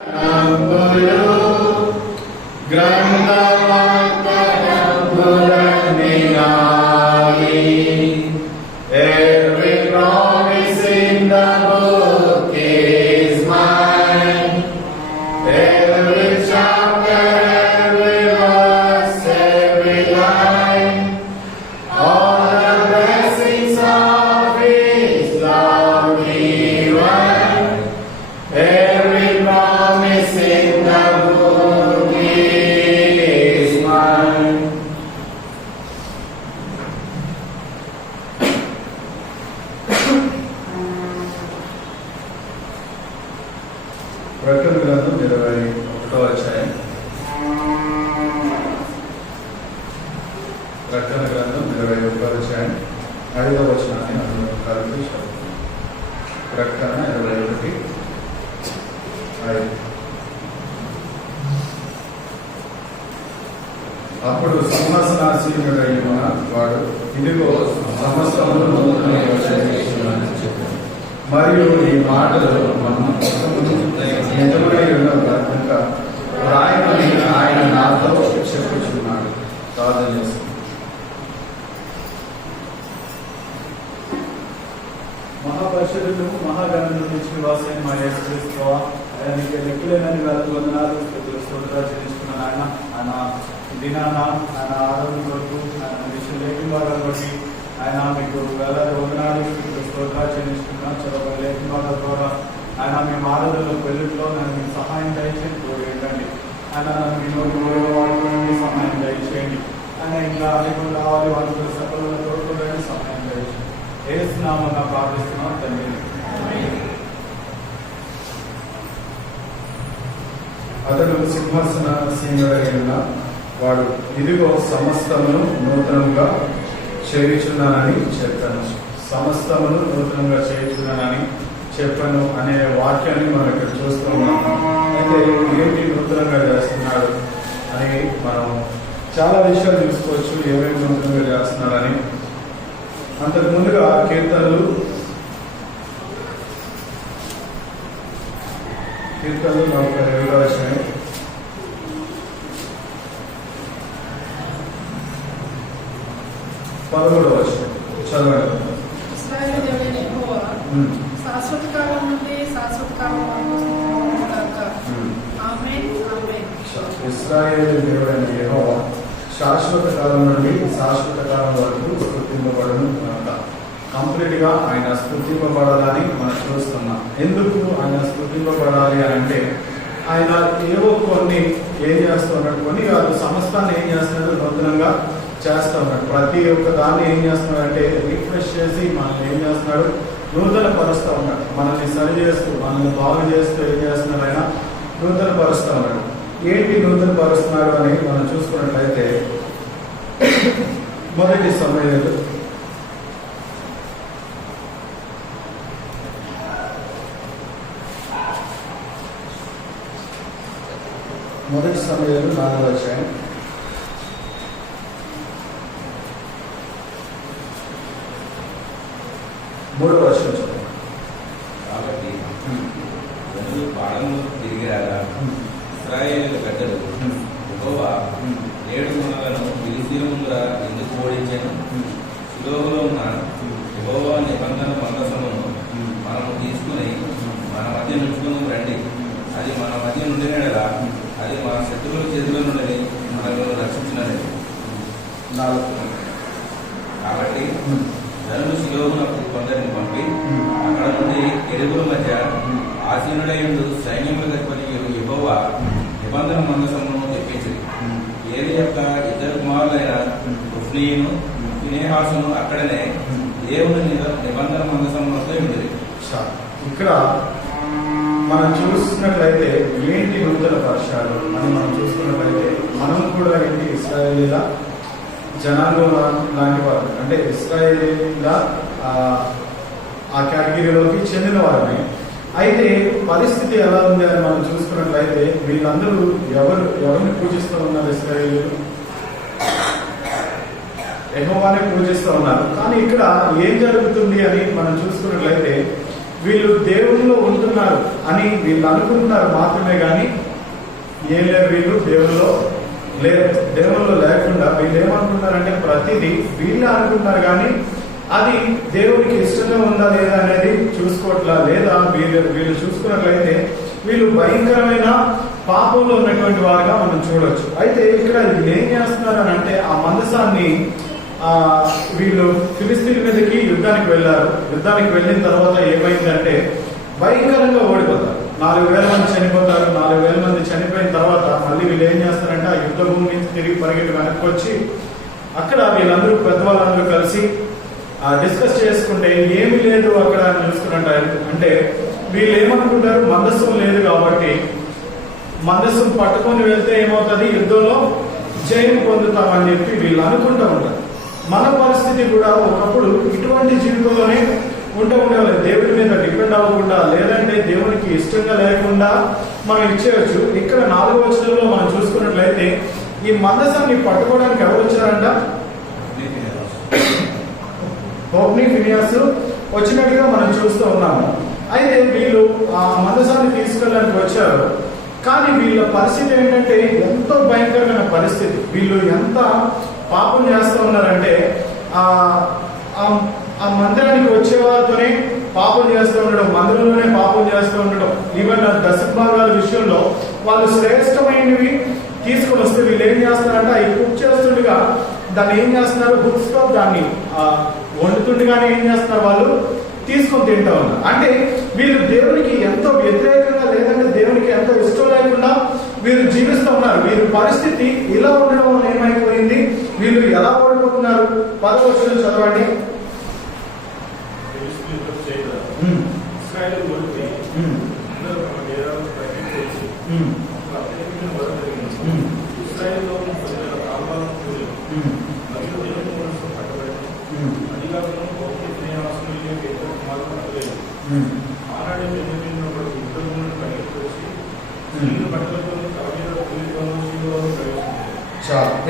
Every promise in the book is mine. Every chapter, every verse, every line. All the blessings of His love divine. Every promise in the book is mine. ప్రకటన గ్రంథం 21వ అధ్యాయం. ప్రకటన గ్రంథం 21వ అధ్యాయం 5వ వచనాన్ని అందరూ కలిపి చదువుతాం. ప్రకటన 21:5. అప్పుడు సింహాసనాసీనుడైన వాడు, ఇదిగో సమస్తమును నూతనముగా చేయుచున్నానని చెప్పాడు. మరియు ఈ మాటలు నిజమై ఉండగా కనుక రాయమని ఆయన నాతో చెప్పుచున్నాడు. ప్రార్థన చేస్తున్నాడు. మహాపరిషుడు మహాగణుడు నివాసైన మా యేసుక్రీస్తు ఆయన నీకు లెక్కలేనని వేలకు వందనాలు స్తుతులు స్తోత్రాలు చెల్లిస్తున్నాను. ఆయన దినాన ఆయన ఆరోగ్యం కొరకు ఆయన విషయం లేఖన భాగాలు బట్టి ఆయన మీకు వేలాది వందనాలు స్తుతులు స్తోత్రాలు చెల్లిస్తున్నాను. చదవ లేఖన భాగాల ద్వారా ఆయన మీ ఆరాధనలో పెళ్ళిలో నన్ను మీకు సహాయం దయచేయండి. ఏంటండి ఆయన మీ నోటి వాళ్ళకి సహాయం దయచేయండి. ఆయన ఇంకా అనేకం కావాలి వాళ్ళకి సకలంలో తోడుకోవడానికి సహాయం దయచేయండి. ఏసునామమున ప్రార్థిస్తున్నాం తండ్రి. అతడు సింహాసనాసీనుడైన వాడు, ఇదిగో సమస్తమును నూతనముగా చేయుచున్నానని చెప్పాను. సమస్తమును నూతనంగా చేయుచున్నానని చెప్పాను అనే వాక్యాన్ని మనం ఇక్కడ చూస్తున్నాం. అయితే ఏంటి నూతనంగా చేస్తున్నాడు అని మనం చాలా విషయాలు చూసుకోవచ్చు. ఏమేమి నూతనంగా చేస్తున్నాడని. అంతకు ముందుగా కీర్తనలు 42వ అధ్యాయం 13వ వచనం చదవండి. ఇశ్రాయేలు దేవుడైన యెహోవా శాశ్వత కాలం నుండి శాశ్వత కాలం వరకు గాక. ఆమేన్ ఆమేన్. ఇశ్రాయేలు దేవుడైన యెహోవా శాశ్వత కాలం నుండి శాశ్వత కాలం వరకు స్తుతింపబడును గాక. కంప్లీట్ గా ఆయన స్తుతింపబడాలని మనం చూస్తున్నాం. ఎందుకు ఆయన స్తుతింపబడాలి అని అంటే, ఆయన ఏవో కొన్ని ఏం చేస్తూ ఉన్నాడు, కొన్ని కాదు సమస్తాన్ని ఏం చేస్తున్నాడు, నూతనంగా చేస్తూ ఉన్నాడు. ప్రతి ఒక్క దాన్ని ఏం చేస్తున్నాడు అంటే రిఫ్రెష్ చేసి మనల్ని ఏం చేస్తున్నాడు, నూతన పరుస్తూ ఉన్నాడు. మనల్ని సరి చేస్తూ మనల్ని బాగు చేస్తూ ఏం చేస్తున్నాడు, ఆయన నూతన పరుస్తూ ఉన్నాడు. ఏంటి నూతన పరుస్తున్నాడు అని మనం చూసుకున్నట్లయితే, మొదటి సమయాలు 4వ అధ్యాయం 3వ వచనం. కాబట్టి పాడము తిరిగి రాగా ఇశ్రాయేలు గడ్డలు యెహోవా 7 గుణలను ఫిలిష్తీయుల ముందర ఎందుకు ఓడించాను? షిలోహులో ఉన్న యెహోవా నిబంధన మందసమును మనము తీసుకుని మన మధ్య నుంచుకుని రండి. అది మన మధ్య నుండినలా అది మన శత్రువుల చేతుల నుండి మనల్ని రక్షించినది. కాబట్టి జనులు షిలోహునకు కొందరిని పంపి అక్కడ నుండి ఎరువుల మధ్య ఆసీనుడైండు సైన్యముల దగ్గర యెహోవా నిబంధన మందసమును తెప్పించింది. ఏలి యొక్క 2 కుమారులైన హొఫ్నీయును ఫీనెహాసును అక్కడనే దేవుని నిబంధన మందసములతో ఉంది. ఇక్కడ మనం చూసినట్లయితే ఏంటి నూతన పరచాలు అని మనం చూసుకున్నట్లయితే, మనం కూడా ఏంటి ఇశ్రాయేలీల జనాంగం లాంటి వారు, అంటే ఇశ్రాయేలీల ఆ కేటగిరీలోకి చెందిన వారమే. అయితే పరిస్థితి ఎలా ఉంది అని మనం చూసుకున్నట్లయితే, వీళ్ళందరూ ఎవరిని పూజిస్తూ ఉన్నారు? ఇశ్రాయేలీలు యెహోవానే పూజిస్తూ ఉన్నారు. కానీ ఇక్కడ ఏం జరుగుతుంది అని మనం చూసుకున్నట్లయితే, వీళ్ళు దేవునిలో ఉంటున్నారు అని వీళ్ళు అనుకుంటున్నారు మాత్రమే కానీ ఏం లేరు, వీళ్ళు దేవుల్లో లేరు. దేవుల్లో లేకుండా వీళ్ళు ఏమనుకుంటున్నారంటే ప్రతిదీ వీళ్ళే అనుకుంటున్నారు కానీ అది దేవునికి ఇష్టంగా ఉందా లేదా అనేది చూసుకోవట్లా. లేదా వీళ్ళు చూసుకున్నట్లయితే వీళ్ళు భయంకరమైన పాపంలో ఉన్నటువంటి వారుగా మనం చూడొచ్చు. అయితే ఇక్కడ వీళ్ళు ఏం చేస్తున్నారు అని అంటే ఆ మందసాన్ని వీళ్ళు ఫిలిస్తీన్ మీదకి యుద్ధానికి వెళ్ళారు. యుద్ధానికి వెళ్ళిన తర్వాత ఏమైందంటే భయంకరంగా ఓడిపోతారు. 4,000 మంది చనిపోతారు. 4,000 మంది చనిపోయిన తర్వాత మళ్ళీ వీళ్ళు ఏం చేస్తారంటే ఆ యుద్ధ భూమి నుంచి తిరిగి పరిగెత్తి వెనక్కి వచ్చి అక్కడ వీళ్ళందరూ పెద్దవాళ్ళందరూ కలిసి డిస్కస్ చేసుకుంటే ఏమి లేదు అక్కడ అని చూసుకున్నట్టు. అంటే వీళ్ళు ఏమనుకుంటారు, మందస్సం లేదు కాబట్టి మందస్సం పట్టుకొని వెళ్తే ఏమవుతుంది, యుద్ధంలో జయం పొందుతామని చెప్పి వీళ్ళు అనుకుంటూ ఉంటారు. మన పరిస్థితి కూడా ఒకప్పుడు ఇటువంటి జీవితంలోనే ఉండేవాళ్ళు. దేవుడి మీద డిపెండ్ అవ్వకుండా, లేదంటే దేవునికి ఇష్టంగా లేకుండా మనం ఇచ్చేయచ్చు. ఇక్కడ 4వ వచనంలో మనం చూసుకున్నట్లయితే ఈ మందసాన్ని పట్టుకోవడానికి ఎవరు వచ్చారంట? హోప్ని ఫినియాస్ వచ్చినట్టుగా మనం చూస్తూ ఉన్నాము. అయితే వీళ్ళు ఆ మందసాన్ని తీసుకెళ్ళడానికి వచ్చారు. కానీ వీళ్ళ పరిస్థితి ఏంటంటే ఎంతో భయంకరమైన పరిస్థితి. వీళ్ళు ఎంత పాపం చేస్తూ ఉన్నారంటే ఆ మందిరానికి వచ్చే వారితోనే పాపం చేస్తూ ఉండడం, మందిరంలోనే పాపం చేస్తూ ఉండడం. ఈవెన్ దశభాగాల విషయంలో వాళ్ళు శ్రేష్టమైనవి తీసుకొని వస్తే వీళ్ళు ఏం చేస్తారంటే అవి కుక్ చేస్తుండగా దాన్ని ఏం చేస్తున్నారు, బుక్స్ తో దాన్ని వండుతుండగానే ఏం చేస్తున్నారు, వాళ్ళు తీసుకొని తింటా ఉన్నారు. అంటే వీళ్ళు దేవునికి ఎంతో వ్యతిరేకంగా, లేదంటే దేవునికి ఎంతో ఇష్టం లేకుండా వీరు జీవిస్తూ ఉన్నారు. వీరి పరిస్థితి ఇలా ఉండడం వల్ల ఏమైపోయింది, వీళ్ళు ఎలా ఓడిపోతున్నారు? 10వ వచనం చదవండి.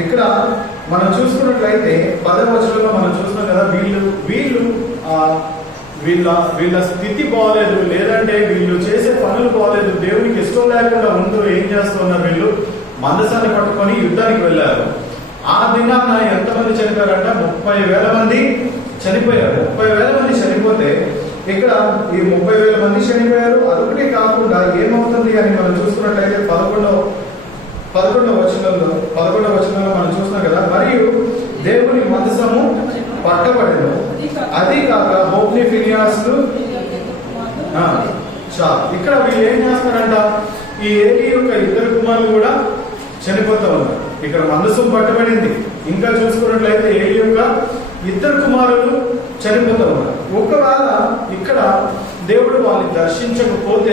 ఇక్కడ మనం చూసుకున్నట్లయితే 10వ వచనంలో మనం చూస్తున్నాం కదా, వీళ్ళ స్థితి బాగలేదు, లేదంటే వీళ్ళు చేసే పనులు బాగలేదు, దేవునికి ఇష్టం లేకుండా ఉంటూ ఏం చేస్తున్నారు, వీళ్ళు మందసాన్ని పట్టుకొని యుద్ధానికి వెళ్ళారు. ఆ దినాన ఎంతమంది చనిపోయారంట? 30,000 మంది చనిపోయారు. 30,000 మంది చనిపోతే ఇక్కడ ఈ 30,000 మంది చనిపోయారు. అదొకటి కాకుండా ఏమవుతుంది అని మనం చూసుకున్నట్లయితే 11వ వచనంలో మనం చూస్తున్నాం కదా, మరియు దేవుని మందసము పట్టబడెను. అది కాక హోప్ని ఫినియాస్లు ఇక్కడ వీళ్ళు ఏం చేస్తారంట, ఈ ఏలీ యొక్క 2 కుమారులు కూడా చనిపోతా ఉన్నారు. ఇక్కడ మందసం పట్టబడింది. ఇంకా చూసుకున్నట్లయితే ఏలీ యొక్క 2 కుమారులు చనిపోతా ఉన్నారు. ఒకవేళ ఇక్కడ దేవుడు వాళ్ళని దర్శించకపోతే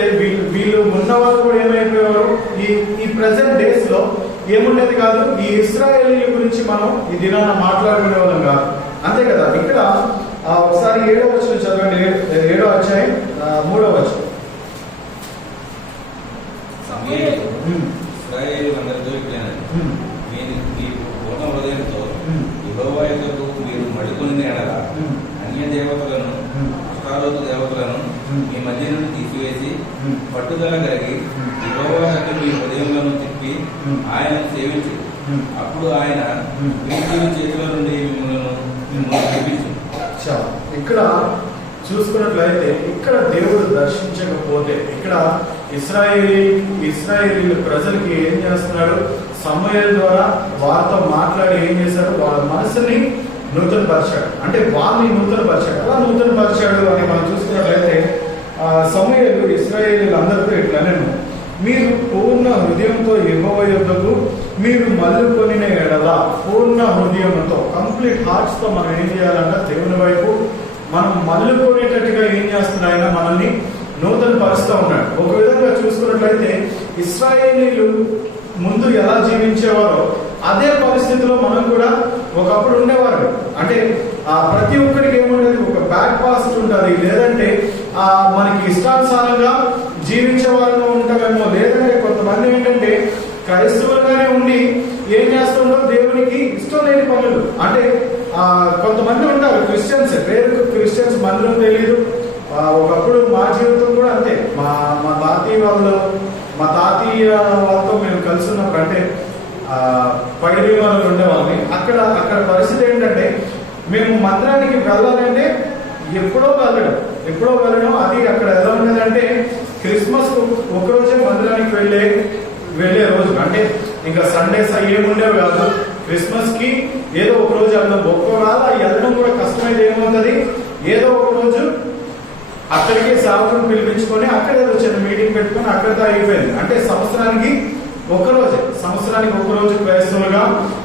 వీళ్ళు ఉన్నవాళ్ళు కూడా ఏమైపోయారు, ఈ ప్రెసెంట్ డేస్ లో ఏముండేది కాదు. ఈ ఇశ్రాయేలీల గురించి మనం ఈ దినాన మాట్లాడుకునే వాళ్ళం కాదు, అంతే కదా. ఇక్కడ ఒకసారి 7వ వచనం చదవండి. 7వ అధ్యాయం 3వ వచనం. ఇశ్రాయేలీయులందరితో ఇట్లేనండి, మీ పూర్ణ హృదయంతో యెహోవా యొద్దకు మీరు మడుకొని ఎడల అన్య దేవతలను, అష్టారోతు దేవతలను మీ మధ్య నుండి తీసివేసి పట్టుదల కలిగి యెహోవా దగ్గర మీ హృదయంలో తిప్పి ఆయనను సేవించు. అప్పుడు ఆయన ఫిలిష్తీయుల చేతుల నుండి మిమ్మల్ని విడిపించు. ఇక్కడ చూసుకున్నట్లయితే ఇక్కడ దేవుడు దర్శించకపోతే ఇక్కడ ఇశ్రాయేలీల ప్రజలకి ఏం చేస్తున్నాడు, సమూయేలు ద్వారా వారితో మాట్లాడి ఏం చేశాడు, వాళ్ళ మనసుని నూతనపరిచాడు. అంటే వాళ్ళని నూతనపరిచాడు. అలా నూతనపరిచాడు అని మనం చూసుకున్నట్లయితే సమూయేలు ఇశ్రాయేలీలందరితో ఇట్లనేను, మీరు పూర్ణ హృదయంతో యెహోవా యొద్దకు మీరు మళ్ళుకొనిన ఎడల, పూర్ణ హృదయంతో కంప్లీట్ హార్ట్స్ తో మనం ఏం చేయాలంటే దేవుని వైపు మనం మళ్ళుకొనేటట్టుగా ఏం చేస్తున్నాడు, ఆయన మనల్ని నూతన పరుస్తూ ఉన్నాడు. ఒక విధంగా చూసుకున్నట్లయితే ఇశ్రాయేలీలు ముందు ఎలా జీవించేవారో అదే పరిస్థితిలో మనం కూడా ఒకప్పుడు ఉండేవారు. అంటే ప్రతి ఒక్కరికి ఏముండేది, ఒక బ్యాక్ పాస్ట్ ఉంటుంది, లేదంటే మనకి ఇష్టానుసారంగా జీవించే వారిలో ఉంటామేమో, లేదంటే కొంతమంది ఏంటంటే క్రైస్తవులుగానే ఉండి ఏం చేస్తుండో దేవునికి ఇష్టం లేని పనులు. అంటే కొంతమంది ఉంటారు క్రిస్టియన్స్, పేరుకు క్రిస్టియన్స్, మందిరం తెలియదు, ఒకప్పుడు మా జీవితం కూడా అంతే. మా తాతయ్య వాళ్ళతో మేము కలిసి ఉన్నప్పుడు, అంటే పైడి వాళ్ళు ఉండేవాళ్ళని. అక్కడ పరిస్థితి ఏంటంటే, మేము మందిరానికి వెళ్ళాలంటే ఎప్పుడో వెళ్ళడం. అది అక్కడ ఎలా ఉండేదంటే, క్రిస్మస్ ఒకరోజే మందిరానికి వెళ్ళే రోజు. అంటే ఇంకా సండేస్ ఏముండేవి కాదు. క్రిస్మస్ కి ఏదో ఒక రోజు వెళ్ళడం, ఒక్కోవేళ వెళ్ళడం కూడా కష్టమైతే ఏమవుతుంది, ఏదో ఒక రోజు అక్కడికి సేవకుని పిలిపించుకొని అక్కడ ఏదో చిన్న మీటింగ్ పెట్టుకొని అక్కడితో అయిపోయింది. అంటే సంవత్సరానికి ఒక రోజు క్రైస్తవులుగా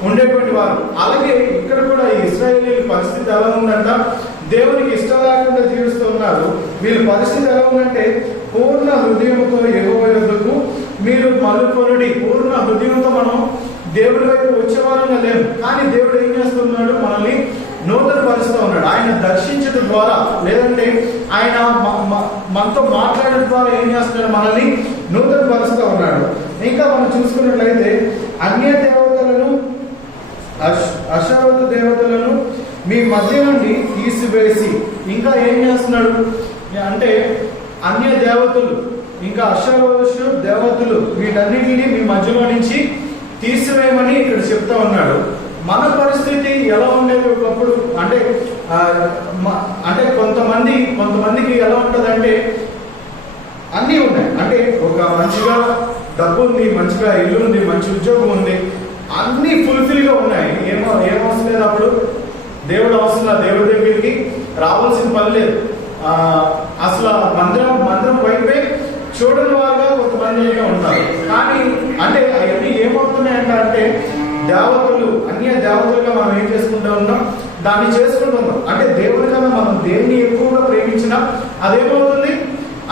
ఉండేటువంటి వారు. అలాగే ఇక్కడ కూడా ఈ ఇశ్రాయేలీల పరిస్థితి ఎలా ఉందంట, దేవునికి ఇష్టం లేకుండా జీవిస్తూ ఉన్నారు. వీళ్ళ పరిస్థితి ఎలా ఉందంటే, పూర్ణ హృదయంతో యెహోవా యొద్దకు మీరు మలుకొనుడి. పూర్ణ హృదయంతో మనం దేవుడి వైపు వచ్చేవారంగా లేము. కానీ దేవుడు ఏం చేస్తున్నాడు, మనల్ని నూతన పరుస్తూ ఉన్నాడు. ఆయన దర్శించడం ద్వారా, లేదంటే ఆయన మనతో మాట్లాడడం ద్వారా ఏం చేస్తున్నాడు, మనల్ని నూతన పరుస్తూ ఉన్నాడు. ఇంకా మనం చూసుకున్నట్లయితే, అన్య దేవతలను, అషరోతు దేవతలను మీ మధ్య నుండి తీసివేసి, ఇంకా ఏం చేస్తున్నాడు అంటే, అన్య దేవతలు ఇంకా అషరోషు దేవతలు వీటన్నిటిని మీ మధ్యలో నుంచి తీసివేయమని ఇక్కడ చెప్తా ఉన్నాడు. మన పరిస్థితి ఎలా ఉండేది ఒకప్పుడు అంటే, కొంతమందికి ఎలా ఉంటుందంటే, అన్నీ ఉన్నాయి. అంటే ఒక మంచిగా డబ్బు ఉంది, మంచిగా ఇల్లు ఉంది, మంచి ఉద్యోగం ఉంది, అన్నీ ఫుల్ఫిల్ గా ఉన్నాయి. ఏమవసరం లేదు. అప్పుడు దేవుడు అవసరం లేదు, దేవుడి దగ్గరికి రావాల్సిన పని లేదు. అసలు మందిరం వైపే చూడని వారుగా కొంతమంది ఉంటారు. కానీ అంటే అవన్నీ ఏమవుతున్నాయంటే, దేవతలు, అన్య దేవతలుగా మనం ఏం చేసుకుంటూ ఉన్నాం, దాన్ని చేసుకుంటూ ఉన్నాం. అంటే దేవుడి కన్నా మనం దేన్ని ఎక్కువగా ప్రేమించినా అదేమవుతుంది,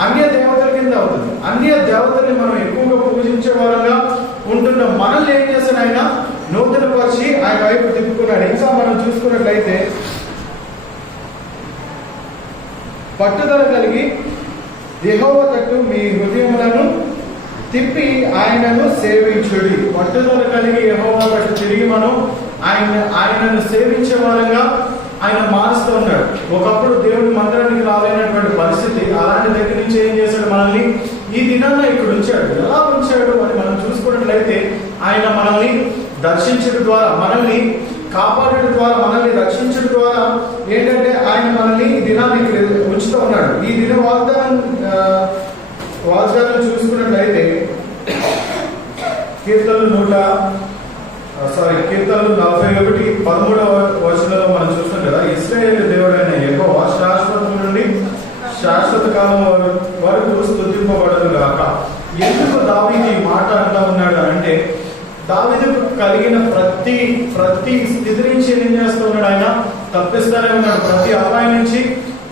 అన్య దేవతల కింద అవుతుంది. అన్య దేవతల్ని మనం ఎక్కువగా పూజించే వారంగా ఉంటున్నాం. మనల్ని ఏం చేశాడు, ఆయన నూతన పరిచి ఆయన వైపు తిప్పుకున్నాడు. ఇంకా మనం చూసుకున్నట్లయితే, పట్టుదల కలిగి యెహోవా తట్టు మీ హృదయములను తిప్పి ఆయనను సేవించుడి. పట్టుదల కలిగి యెహోవా తట్టు తిరిగి మనం ఆయనను సేవించే వారంగా ఆయన మారుస్తూ ఉన్నాడు. ఒకప్పుడు దేవుడి మందిరానికి రాలేనటువంటి పరిస్థితి, అలాంటి దగ్గర నుంచి ఏం చేశాడు, మనల్ని ఈ దినాన్ని ఇక్కడ ఉంచాడు. ఎలా ఉంచాడు అని మనం చూసుకున్నట్లయితే, ఆయన మనల్ని దర్శించడం ద్వారా, మనల్ని కాపాడడం ద్వారా, మనల్ని రక్షించడం ద్వారా ఏంటంటే, ఆయన మనల్ని ఈ దినాన్ని ఇక్కడ ఉంచుతూ ఉన్నాడు. ఈ దిన వాగ్దానం చూసుకున్నట్లయితే, కీర్తనలు 41:13 మనం చూస్తాం కదా, ఇశ్రాయేలు దేవుడైన యెహోవా శాశ్వతం నుండి శాశ్వత కాలం వరకు స్తుతింపబడదు గాక. ఎందుకు దావీదు ఈ మాట అంటా ఉన్నాడు అంటే, దావీదుకు కలిగిన ప్రతి స్థితి నుంచి ఏం చేస్తూ ఉన్నాడు, ఆయన తప్పిస్తూనే ఉన్నాడు. ప్రతి అపాయం నుంచి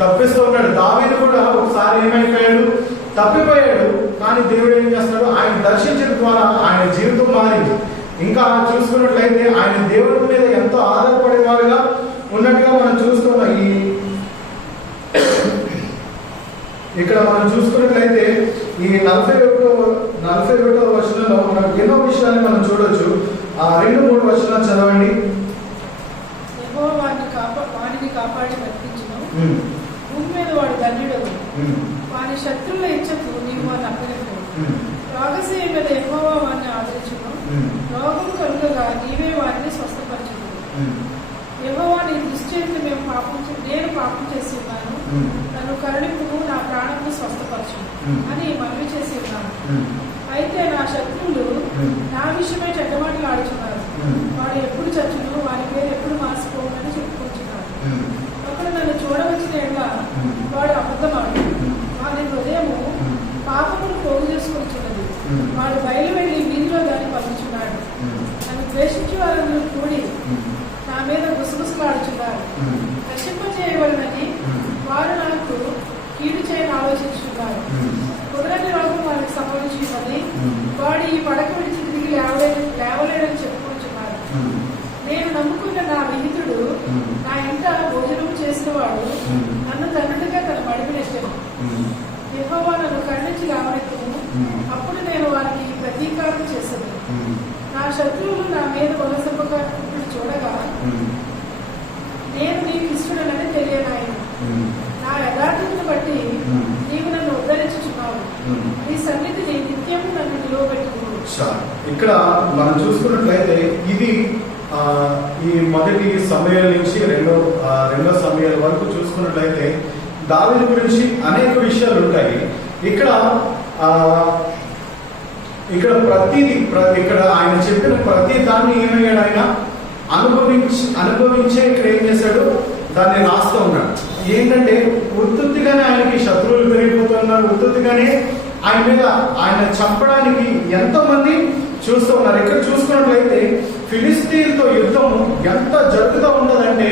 తప్పిస్తూ ఉన్నాడు. దావీదు కూడా ఒకసారి ఏమైపోయాడు, తప్పిపోయాడు. కానీ దేవుడు ఏం చేస్తాడు, ఆయన దర్శించడం ద్వారా ఆయన జీవితం మారింది. ఇంకా చూసుకున్నట్లయితే, ఆయన దేవుడి మీద ఎంతో ఆధారపడేవారుగా ఉన్నట్టుగా మనం చూస్తున్నాం. ఇక్కడ మనం చూసుకున్నట్లయితే, ఈ 41వ వచనంలో మనం ఎన్నో విషయాన్ని మనం చూడొచ్చు. ఆ 2-3 వచనాలు చదవండి. వాడిని కాపాడి రక్షించును, భూమి మీద వాడు ధన్యుడు, వాని శత్రువుల ఇచ్చకు నీవు వాడిని అప్పగించు. రోగశయ మీద యెహోవా వాడిని ఆదరించును, రోగం కలుగగా నీవే వారిని స్వస్థపరచును. యెహోవా నీ దృష్టి నేను పాపం చేసి ఉన్నాను, నన్ను కరుణింపును, నా ప్రాణంను స్వస్థపరచు అని మనవి చేసి ఉన్నాను. అయితే నా శత్రువులు నా విషయమై చెడ్డమాటలు ఆడుచున్నారు. వాడు ఎప్పుడు చచ్చును, వారి పేరు ఎప్పుడు మార్చిపోవని చెప్పుకుంటున్నారు. ఒకడు నన్ను చూడవచ్చిన వాడు అబద్ధమాడు, వాడి హృదయము పాపమును పోగు చేసుకుంటున్నది. వాడు బయలు వెళ్ళి వీధిలో దాన్ని పంపించున్నాడు. నన్ను ద్వేషించి వారందరూ కూడి నా మీద గుసగుసలాడుచున్నారు. నశింపచేయవలనని వారు నాకు కీడు చేయని ఆలోచించున్నారు. కుదరని రోగం వారికి సంభవించినది. వాడు ఈ పడక విడిచి తిరిగి లేవలేడని చెప్పుకుంటున్నారు. నేను నమ్ముకున్న నా విహితుడు నా ఇంట భోజనం చేసిన వాడు నన్ను తండ్రిగా తన మడిపినెత్తను. యెహోవా నన్ను ఖండించి లేవనెత్తను, అప్పుడు నేను వారికి ప్రతీకారం చేశాను. నా శత్రువులు నా మీద వలసంపగా ఇప్పుడు చూడగా నేను నీకు ఇష్టడనని తెలియనాయను. నా యథార్థతను బట్టి నీవు నన్ను ఉద్ధరించుచున్నావు. నీ సన్నిధిని నిత్యము నన్ను నిలువబెట్టుకున్నావు. ఇక్కడ మనం చూసుకున్నట్లయితే ఇది ఈ మొదటి సమయాల నుంచి రెండో సమయాల వరకు చూసుకున్నట్లయితే దావీదు గురించి అనేక విషయాలు ఉంటాయి. ఇక్కడ ఇక్కడ ఆయన చెప్పిన ప్రతి దాన్ని ఏమయ్యాడు, ఆయన అనుభవించే ఇక్కడ ఏం చేశాడు, దాన్ని రాస్తూ ఉన్నాడు. ఏంటంటే ఉత్తుత్తిగానే ఆయనకి శత్రువులు పెరిగిపోతున్నారు, ఉత్తుత్తిగానే ఆయన చంపడానికి ఎంతో మంది చూస్తూ ఉన్నారు. ఇక్కడ చూసుకున్నట్లయితే ఫిలిస్తీన్తో యుద్ధం ఎంత జరుగుతూ ఉంటుందంటే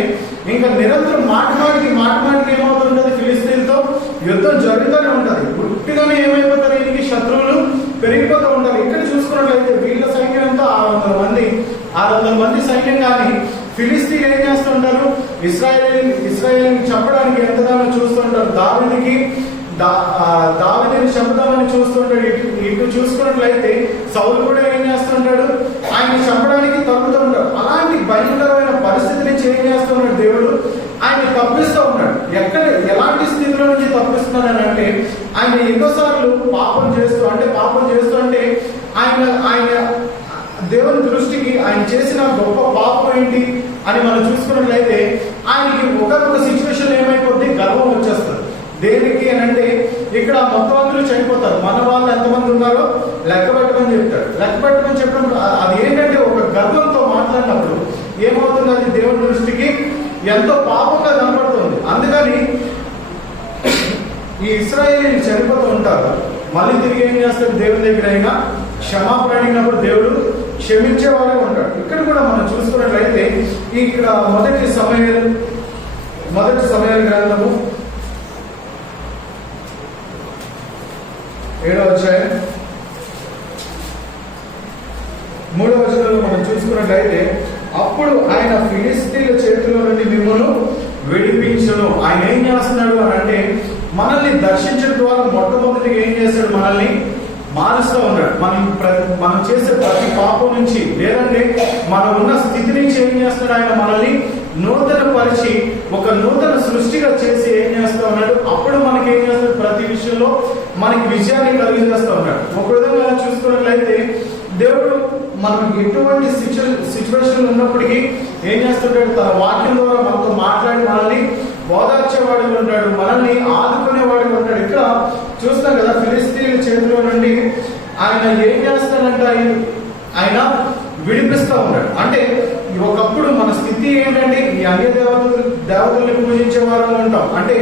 ఇంకా నిరంతరం మాటిమాటికి ఏమవుతుంటది, ఫిలిస్తీన్తో యుద్ధం జరుగుతూనే ఉంటది. గుట్టిగానే ఏమైపోతారు, దీనికి శత్రువులు పెరిగిపోతూ ఉంటారు. ఇక్కడ చూసుకున్నట్లయితే వీళ్ళ సైన్యం ఎంతో 600 మంది సైన్యం, కానీ ఫిలిస్తీన్ ఏం చేస్తుంటారు, ఇస్రాయేల్ చంపడానికి ఎంతగానో చూస్తుంటారు. దావీదుని చంపుదామని చూస్తుంటాడు. ఇటు చూసుకున్నట్లయితే సౌలు కూడా ఏం చేస్తుంటాడు, ఆయన చంపడానికి తప్పుతూ ఉంటాడు. అలాంటి భయంకరమైన పరిస్థితి నుంచి ఏం చేస్తున్నాడు, దేవుడు ఆయన తప్పిస్తూ ఉన్నాడు. ఎలాంటి స్థితిలో నుంచి తప్పిస్తున్నాడు అంటే ఆయన ఎన్నోసార్లు పాపం చేస్తూ అంటే ఆయన దేవుని దృష్టికి ఆయన చేసిన గొప్ప పాపం ఏంటి అని మనం చూసుకున్నట్లయితే ఆయనకి ఒక సిచ్యువేషన్ ఏమైపోద్ది, గర్వం వచ్చేస్తుంది. దేనికి అని అంటే ఇక్కడ మొత్తం అందరూ చనిపోతారు, మన వాళ్ళు ఎంతమంది ఉన్నారో లెక్క పెట్టమని చెప్తాడు. లెక్క పెట్టమని చెప్పినప్పుడు అది ఏంటంటే ఒక గర్వంతో మాట్లాడినప్పుడు ఏమవుతుంది, అది దేవుని దృష్టికి ఎంతో పాపంగా కనపడుతుంది. అందుకని ఈ ఇశ్రాయేలీయులు చనిపోతూ ఉంటారు. మళ్ళీ తిరిగి ఏం చేస్తాడు, దేవుని దగ్గర అయినా క్షమాపణ అడిగినప్పుడు దేవుడు క్షమించేవాడే ఉంటాడు. ఇక్కడ కూడా మనం చూసుకున్నట్లయితే ఇక్కడ మొదటి సమయాల గ్రంథము 7వ అధ్యాయం 3వ వచనంలో మనం చూసుకున్నట్లయితే అప్పుడు ఆయన ఫిలిస్తీన్ల చేతిలో నుండి మిమ్మల్ని విడిపించును. ఆయన ఏం చేస్తున్నాడు అని అంటే మనల్ని దర్శించడం ద్వారా మొట్టమొదటిగా ఏం చేస్తాడు, మనల్ని మారుస్తూ ఉన్నాడు. మనం చేసే ప్రతి పాపం నుంచి లేదంటే మనం ఉన్న స్థితి నుంచి ఏం చేస్తున్నాడు, ఆయన మనల్ని నూతన పరిచి ఒక నూతన సృష్టిగా చేసి ఏం చేస్తూ ఉన్నాడు. అప్పుడు మనకి ఏం చేస్తాడు, ప్రతి విషయంలో మనకి విజయాన్ని కలిగజేస్తూ ఉన్నాడు. ఒక విధంగా చూసుకున్నట్లయితే దేవుడు మనం ఎటువంటి సిచ్యువేషన్ ఉన్నప్పటికీ ఏం చేస్తుంటాడు, తన వాక్యం ద్వారా మనతో మాట్లాడి మనల్ని ఓదార్చేవాడు ఉంటాడు, మనల్ని ఆదుకునేవాడు ఉంటాడు. ఇక్కడ చూస్తాం కదా, ఫిలిస్తీన్ల చేతిలో నుండి ఆయన ఏం చేస్తాడంటే ఆయన విడిపిస్తూ ఉన్నాడు. అంటే ఒకప్పుడు మన స్థితి ఏంటంటే ఈ అన్య దేవతల్ని పూజించే వారు ఉంటాం. అంటే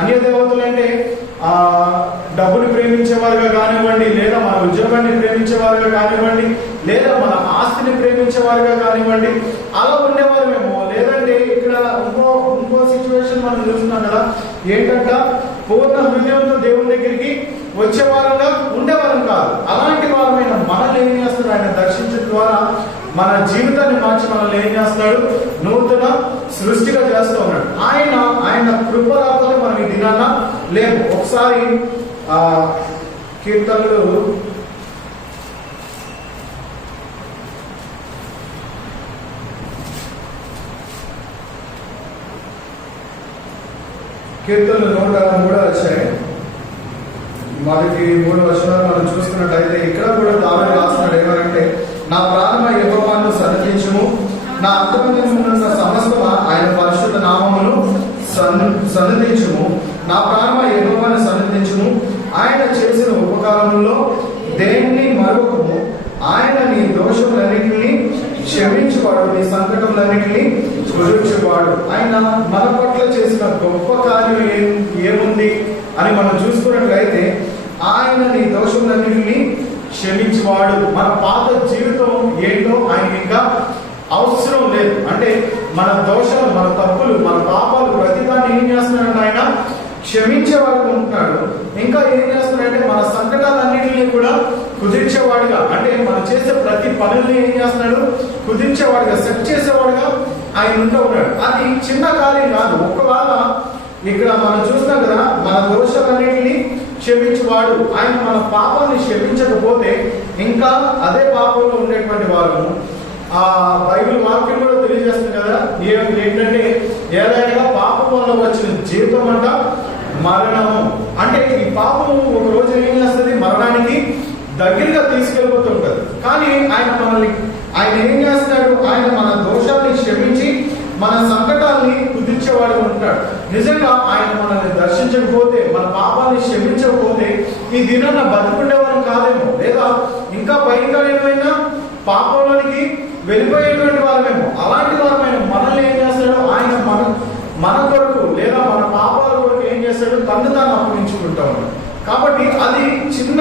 అన్య దేవతలు అంటే డబ్బుని ప్రేమించేవారుగా కానివ్వండి, లేదా మన ఉద్యోగాన్ని ప్రేమించేవారుగా కానివ్వండి, లేదా మన ఆస్తిని ప్రేమించేవారుగా కానివ్వండి, అలా ఉండేవారేమో. లేదంటే ఇక్కడ ఇంకో సిచ్యువేషన్ మనం చూస్తున్నాం కదా, ఏంటంటే పూర్ణ హృదయంతో దేవుని దగ్గరికి వచ్చేవారంగా ఉండేవారం కాదు. అలాంటి వారమైన మనల్ని ఏం చేస్తాడు, ఆయన దర్శించడం ద్వారా మన జీవితాన్ని మార్చి మనల్ని ఏం చేస్తాడు, నూతన సృష్టిగా చేస్తూ ఉన్నాడు. ఆయన కృపరాతలు మనం ఈ దినాన లేము. ఒకసారి కీర్తనలు 103వ అధ్యాయం మొదటి 3 వచనాలు మనం చూసుకున్నట్టయితే ఇక్కడ కూడా దావీదు రాస్తున్నాడు ఏమంటే, నా ప్రాణమా యెహోవాను సన్నతించుము, నా అంతరంగమున్న సమస్తమా ఆయన పరిశుద్ధ నామమును సన్నతించుము. నా ప్రాణమా యెహోవాను సన్నతించుము, ఆయన చేసిన ఉపకారములో దేన్ని మరొకము. ఆయన నీ దోషములన్నిటిని క్షమించువాడు, నీ సంకటములన్నిటిని కుదుర్చువాడు. ఆయన మన పట్ల చేసిన గొప్ప కార్యం ఏముంది అని మనం చూసుకున్నట్లయితే ఆయన నీ దోషములన్నిటిని క్షమించువాడు. మన పాత జీవితం ఏంటో ఆయన ఇంకా అవసరం లేదు. అంటే మన దోషాలు, మన తప్పులు, మన పాపాలు ప్రతిదాన్ని ఏం చేస్తున్నాడు, ఆయన క్షమించేవాడు ఉంటున్నాడు. ఇంకా ఏం చేస్తున్నాడంటే మన సంకటాలన్నింటినీ కూడా కుదిర్చేవాడుగా, అంటే మనం చేసే ప్రతి పనుల్ని ఏం చేస్తున్నాడు, కుదిర్చేవాడుగా, సెట్ చేసేవాడుగా ఆయన ఉంటూ ఉన్నాడు. అది చిన్న కార్యం కాదు. ఒకవేళ ఇక్కడ మనం చూస్తాం కదా, మన దోషాలన్నింటినీ క్షమించేవాడు. ఆయన మన పాపాన్ని క్షమించకపోతే ఇంకా అదే పాపంలో ఉండేటువంటి వారు. ఆ బైబిల్ వాక్యం కూడా తెలియజేస్తుంది కదా, ఏంటంటే ఏదైనా పాపం వల్ల వచ్చిన జీవితం అంట మరణము. అంటే ఈ పాపము ఒక రోజు ఏం చేస్తుంది, మరణానికి దగ్గరగా తీసుకెళ్ళిపోతుంటది. కానీ ఆయన ఏం చేస్తాడు, ఆయన మన దోషాన్ని క్షమించి మన సంకటాన్ని కుదిర్చేవాడు ఉంటాడు. నిజంగా ఆయన మనల్ని దర్శించకపోతే, మన పాపాన్ని క్షమించకపోతే ఈ దినాన్న బతుకుండేవారం కాదేమో, లేదా ఇంకా భయంకరమైన పాపంలోనికి వెళ్ళిపోయేటువంటి వారమేమో. అలాంటి వారమైన మనల్ని ఏం చేస్తాడు, ఆయన మన కొరకు లేదా మన పాపాల కొరకు ఏం చేస్తాడు, తను తాను అప్పగించుకుంటాడు. కాబట్టి అది చిన్న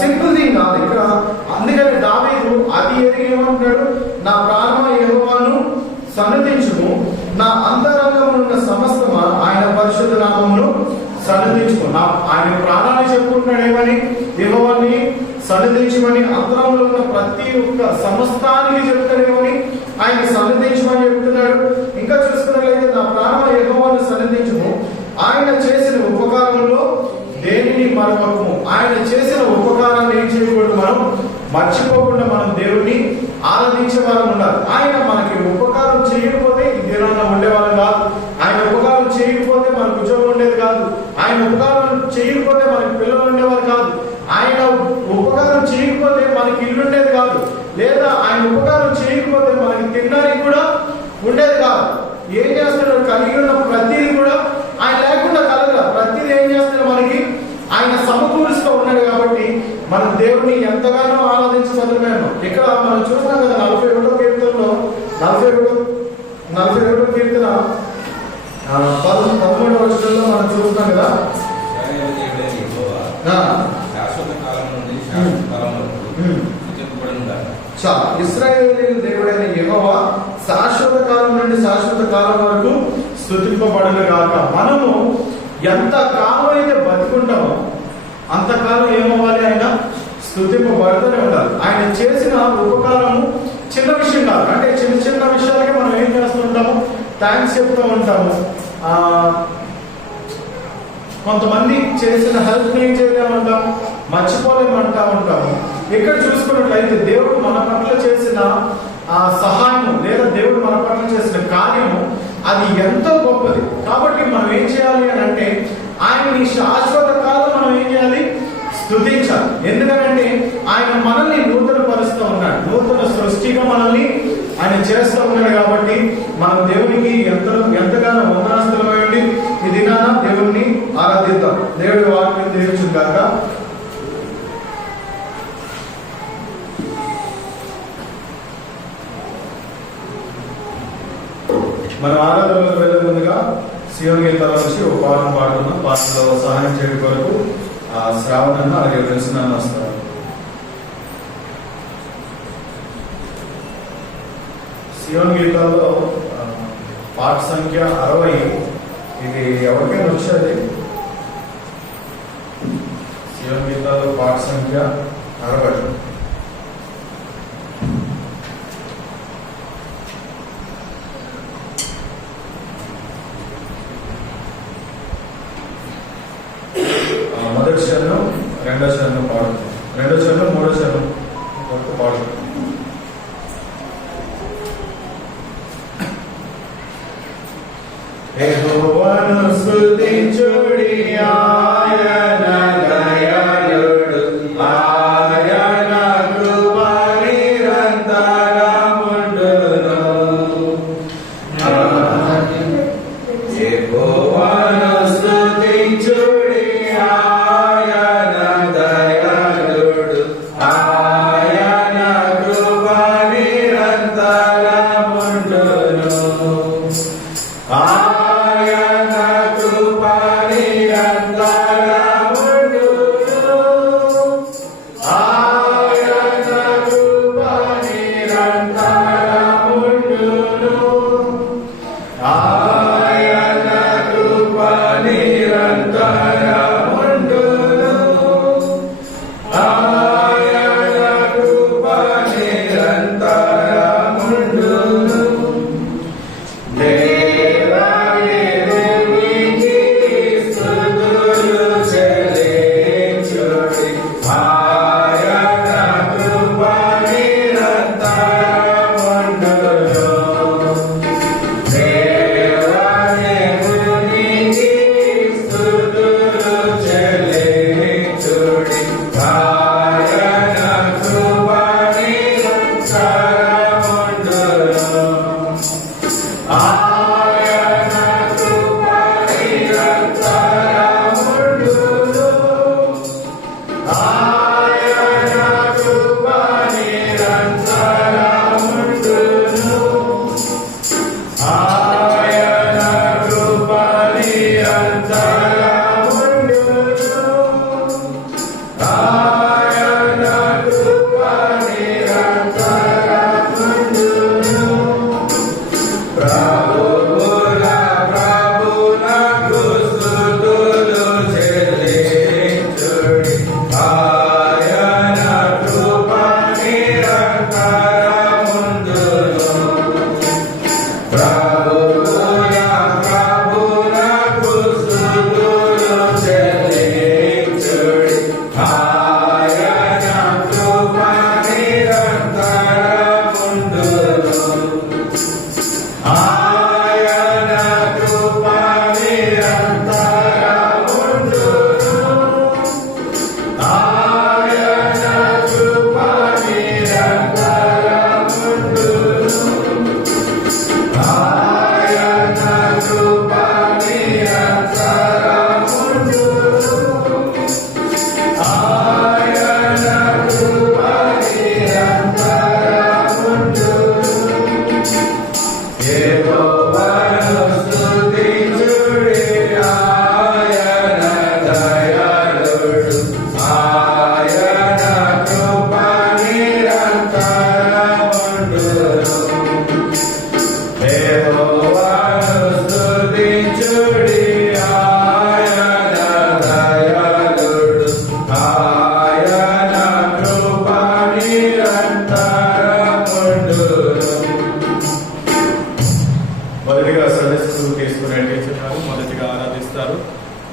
సింపుల్ థింగ్ కాదు ఇక్కడ. అందుకని దావీదు అది ఎరిగి ఏమంటాడు, నా ప్రాణమ యెహోవాను సన్నిధించుము, నా అంతరంగంలో ఉన్న సమస్తమా ఆయన పరిశుద్ధ నామమును సన్నిధించుము. ఆయన ప్రాణాన్ని చెప్పుకుంటున్నాడు ఏమని, యెహోవాని సన్నిధించమని. అంతరంలో ఉన్న ప్రతి ఒక్క సమస్తానికి చెప్తాడేమని, ఆయన సన్నిధించమని చెప్తున్నాడు. ఇంకా చూసుకున్నట్లయితే నా ప్రాణమ యెహోవాను సన్నిధించుము, ఆయన చేసిన ఉపకారంలో దేనిని మరవకము. ఆయన చేసిన ఉపకారాన్ని ఏం చేయకూడదు, మనం మర్చిపోకుండా మనం దేవుణ్ణి ఆరాధించే వాళ్ళం ఉండాలి. ఆయన మనకి ఉపకారం చేయకపోతే ఈ దినాన ఉండేవాళ్ళం కాదు. ఆయన ఉపకారం చేయకపోతే మనకు ఉద్యోగం ఉండేది కాదు. ఆయన ఉపకారం చేయకపోతే మనకి పిల్లలు ఉండేవారు కాదు. ఆయన ఉపకారం చేయకపోతే మనకి ఇల్లు ఉండేది కాదు. లేదా ఆయన ఉపకారం చేయకపోతే మనకి తినడానికి కూడా ఉండేది కాదు. ఏం చేస్తున్నాడు, కలిగి ఉన్న ప్రతిదీ కూడా ఆయన లేకుండా కలగల. ప్రతిదీ ఏం చేస్తున్నాడు, మనకి ఆయన సమకూరుస్తూ ఉన్నాడు. కాబట్టి మనం దేవుడిని ఎంతగానో ఆరాధించగలిగాము. ఇక్కడ మనం చూస్తున్నాం కదా 41వ కీర్తనలో 41వ కీర్తన 13వ వచనంలో మనం చూస్తున్నాం కదా, శాశ్వత కాలం నుండి శాశ్వత కాలం వరకు చాలా ఇశ్రాయేలీయుల దేవుడైన యెహోవా శాశ్వత కాలం నుండి శాశ్వత కాలం వరకు స్తుతింపబడును గాక. మనము ఎంత కాలం అయితే బతుకుంటామో అంతకాలం ఏమవ్వాలి, ఆయన స్తుతింపబడుతూనే ఉండాలి. ఆయన చేసిన ఉపకారము చిన్న విషయం కాదు. అంటే చిన్న చిన్న విషయాలకే మనం ఏం చేస్తూ ఉంటాము, థ్యాంక్స్ చెప్తూ ఉంటాము. కొంతమంది చేసిన హెల్ప్ ఏం చేయలేమంటాము, మర్చిపోలేమంటా ఉంటాము. ఇక్కడ చూసుకున్నట్లయితే దేవుడు మన పట్ల చేసిన సహాయము లేదా దేవుడు మన పట్ల చేసిన కార్యము అది ఎంతో గొప్పది. కాబట్టి మనం ఏం చేయాలి అని అంటే, ఆయన్ని శాశ్వత కాలం మనం ఏం చేయాలి, స్తుతించాలి. ఎందుకంటే ఆయన మనల్ని నూతన పరుస్తూ ఉన్నాడు, నూతన సృష్టిగా మనల్ని ఆయన చేస్తూ ఉన్నాడు. కాబట్టి మనం దేవునికి ఎంతగానో వందనాస్తులమై ఉండి ఈ దినాన దేవుణ్ణి ఆరాధిద్దాం. దేవుడి వాక్యం దీవించును గాక. మనం ఆరాధనలోకి వెళ్ళే ముందుగా సియోను గీతాల నుంచి ఒక పాఠం పాడుతున్నాం. పాటలో సహాయం చేయడం కొరకు శ్రావణ అలాగే దర్శనాన్ని వస్తారు. సియోను గీతాల్లో పాట సంఖ్య 60. ఇది ఎవరికైనా వచ్చేది. సియోను గీతాల్లో పాట సంఖ్య 60. మొదటి చరణం, రెండో చరణం పాడుతుంది. రెండో చరణం, మూడో చరణం వరకు పాడుతుంది. యెహోవాను స్తుతించుడి, ఆయన దయాళుడు, ఆయన కృప నిరంతరముండును. యెహోవాను స్తుతించుడి, ఆయన దయాళుడు, ఆయన కృప నిరంతరముండును. ఆయన కృప నిరంతరముండును.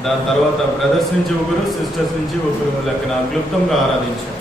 దాని తర్వాత బ్రదర్స్ నుంచి ఒకరు, సిస్టర్స్ నుంచి ఒకరు లెక్కన క్లుప్తంగా ఆరాధించారు.